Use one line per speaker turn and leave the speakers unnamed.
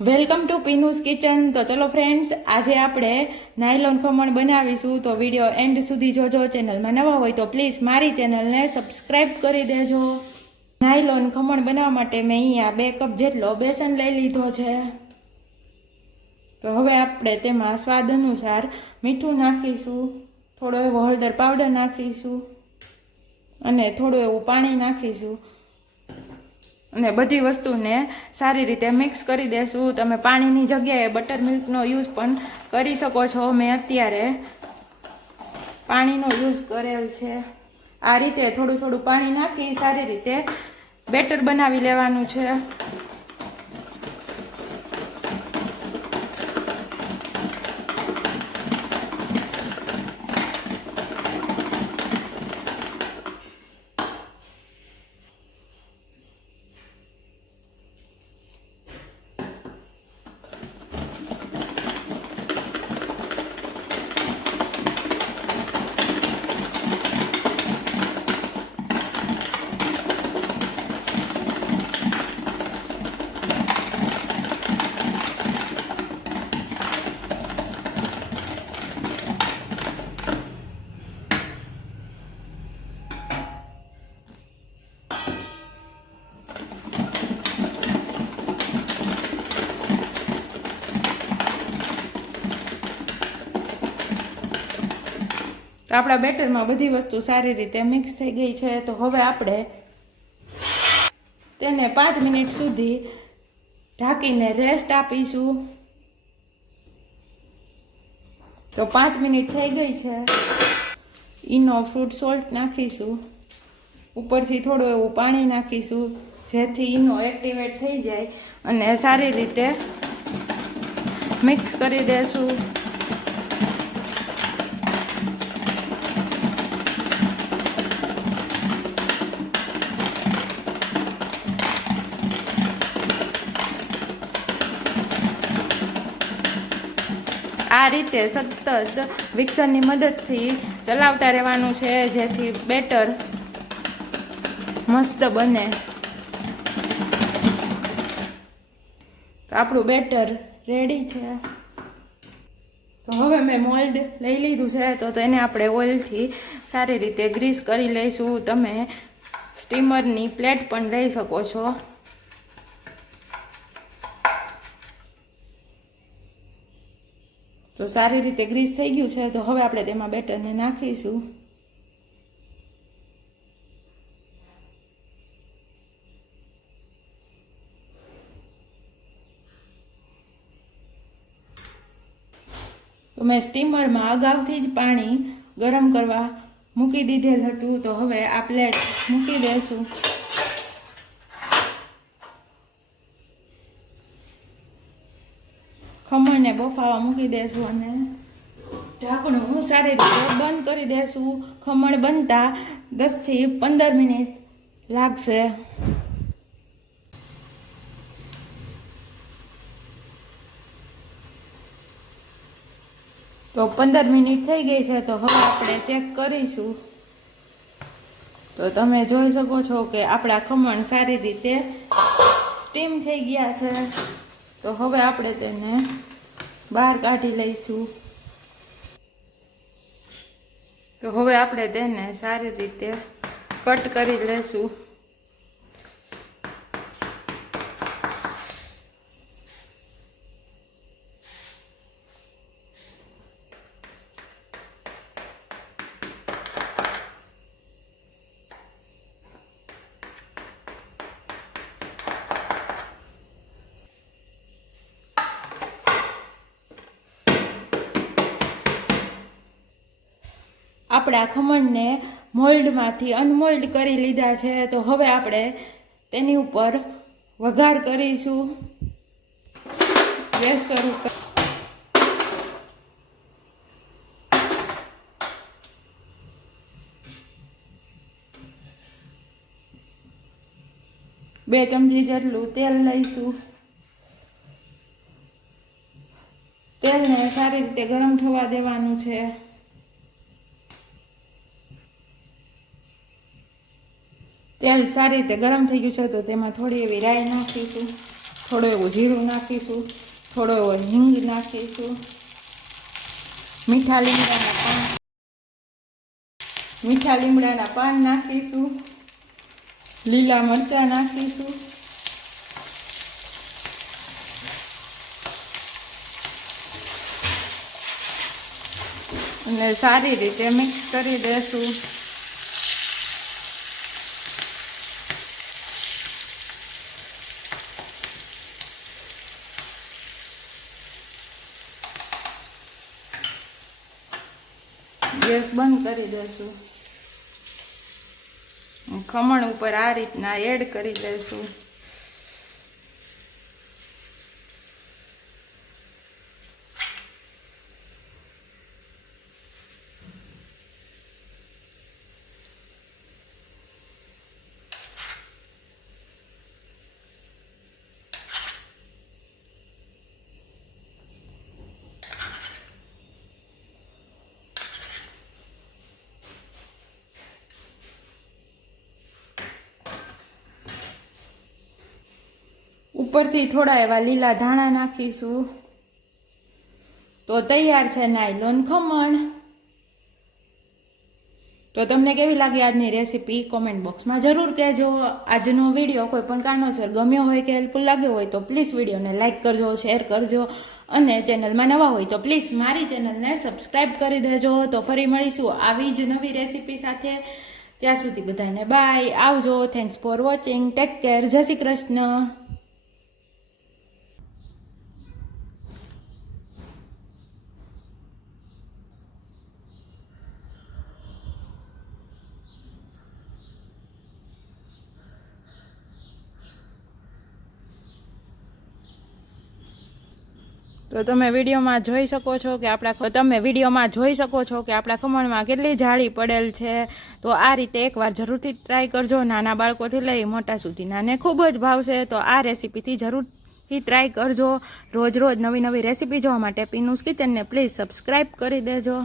Welcome to પીનુસ kitchen. તો ચલો friends આજે આપણે નાયલોન ખમણ બનાવીશું. તો વીડિયો એન્ડ સુધી જોજો. ચેનલમાં નવા હોય તો પ્લીઝ મારી ચેનલને સબસ્ક્રાઈબ કરી દેજો. નાયલોન ખમણ બનાવવા માટે મેં અહીંયા બે કપ જેટલો બેસન લઈ લીધો છે. તો હવે આપણે તેમાં સ્વાદ અનુસાર મીઠું નાખીશું. થોડો એવો હળદર પાવડર નાખીશું. અને થોડું એવું પાણી નાખીશું. અને બધી વસ્તુને સારી રીતે મિક્સ કરી દેશું. તમે પાણીની જગ્યાએ બટર મિલ્કનો યુઝ પણ કરી શકો છો. મેં અત્યારે પાણીનો યુઝ કરેલ છે. આ રીતે થોડું થોડું પાણી નાખી સારી રીતે બેટર બનાવી લેવાનું છે. તો આપણા બેટરમાં બધી વસ્તુ સારી રીતે મિક્સ થઈ ગઈ છે, તો હવે આપણે તેને પાંચ મિનિટ સુધી ઢાંકીને રેસ્ટ આપીશું. તો પાંચ મિનિટ થઈ ગઈ છે. ઈનો ફ્રૂટ સોલ્ટ નાખીશું. ઉપરથી થોડું એવું પાણી નાખીશું, જેથી ઈનો એક્ટિવેટ થઈ જાય અને સારી રીતે મિક્સ કરી દેશું. આ રીતે સતત વિક્સરની મદદથી ચલાવતા રહેવાનું છે, જેથી બેટર મસ્ત બને. આપણું બેટર રેડી છે. તો હવે મેં મોલ્ડ લઈ લીધું છે, તો તેને આપણે ઓઇલથી સારી રીતે ગ્રીસ કરી લઈશું. તમે સ્ટીમરની પ્લેટ પણ લઈ શકો છો. તો સારી રીતે ગ્રીસ થઈ ગયું છે, તો હવે આપણે તેમાં બેટરને નાખીશું. તો મેં સ્ટીમરમાં અગાઉથી જ પાણી ગરમ કરવા મૂકી દીધેલ હતું, તો હવે આ પ્લેટ મૂકી દઈશું ખમણને બફાવા મૂકી દેશું અને ઢાંકણું સારી રીતે બંધ કરી દેશું. ખમણ બનતા દસથી પંદર મિનિટ લાગશે. તો પંદર મિનિટ થઈ ગઈ છે, તો હવે આપણે ચેક કરીશું. તો તમે જોઈ શકો છો કે આપણા ખમણ સારી રીતે સ્ટીમ થઈ ગયા છે. તો હવે આપણે તેને બહાર કાઢી લઈશું. તો હવે આપણે તેને સારી રીતે કટ કરી લઈશું આપણા ખમણને મોલ્ડમાંથી અનમોલ્ડ કરી લીધા છે, તો હવે આપણે તેની ઉપર વઘાર કરીશું. ગેસ શરૂ બે ચમચી જેટલું તેલ લઈશું. તેલને સારી રીતે ગરમ થવા દેવાનું છે. તેલ સારી રીતે ગરમ થઈ ગયું છે, તો તેમાં થોડી એવી રાઈ નાખીશું, થોડું એવું જીરું નાખીશું, થોડો એવો હિંગ નાખીશું, મીઠા લીમડાના પાન, મીઠા લીમડાના પાન નાખીશું, લીલા મરચાં નાખીશું, અને સારી રીતે મિક્સ કરી દેશું. ગેસ બંધ કરી દઈશું ખમણ ઉપર આ રીતના એડ કરી દઈશું ઉપરથી થોડા એવા લીલા ધાણા નાખીશું. તો તૈયાર છે નાયલોન ખમણ. તો તમને કેવી લાગી આજની રેસીપી? કોમેન્ટ બોક્સમાં જરૂર કહેજો. આજનો વીડિયો કોઈ પણ કારણોસર ગમ્યો હોય કે હેલ્પફુલ લાગ્યો હોય તો પ્લીઝ વિડીયોને લાઇક કરજો, શેર કરજો અને ચેનલમાં નવા હોય તો પ્લીઝ મારી ચેનલને સબસ્ક્રાઈબ કરી દેજો. તો ફરી મળીશું આવી જ નવી રેસીપી સાથે. ત્યાં સુધી બધાને બાય. આવજો. Thanks for watching take care જય શ્રી કૃષ્ણ. તો તમે વિડીયોમાં જોઈ શકો છો કે આપણા તમે વિડીયોમાં જોઈ શકો છો કે આપણા ખમણમાં કેટલી જાળી પડેલ છે. તો આ રીતે એકવાર જરૂરથી ટ્રાય કરજો. નાના બાળકોથી લઈ મોટા સુધીના ને ખૂબ જ ભાવશે તો આ રેસીપીથી જરૂરથી ટ્રાય કરજો. રોજ રોજ નવી નવી રેસીપી જોવા માટે પીનુસ કિચનને પ્લીઝ સબસ્ક્રાઈબ કરી દેજો.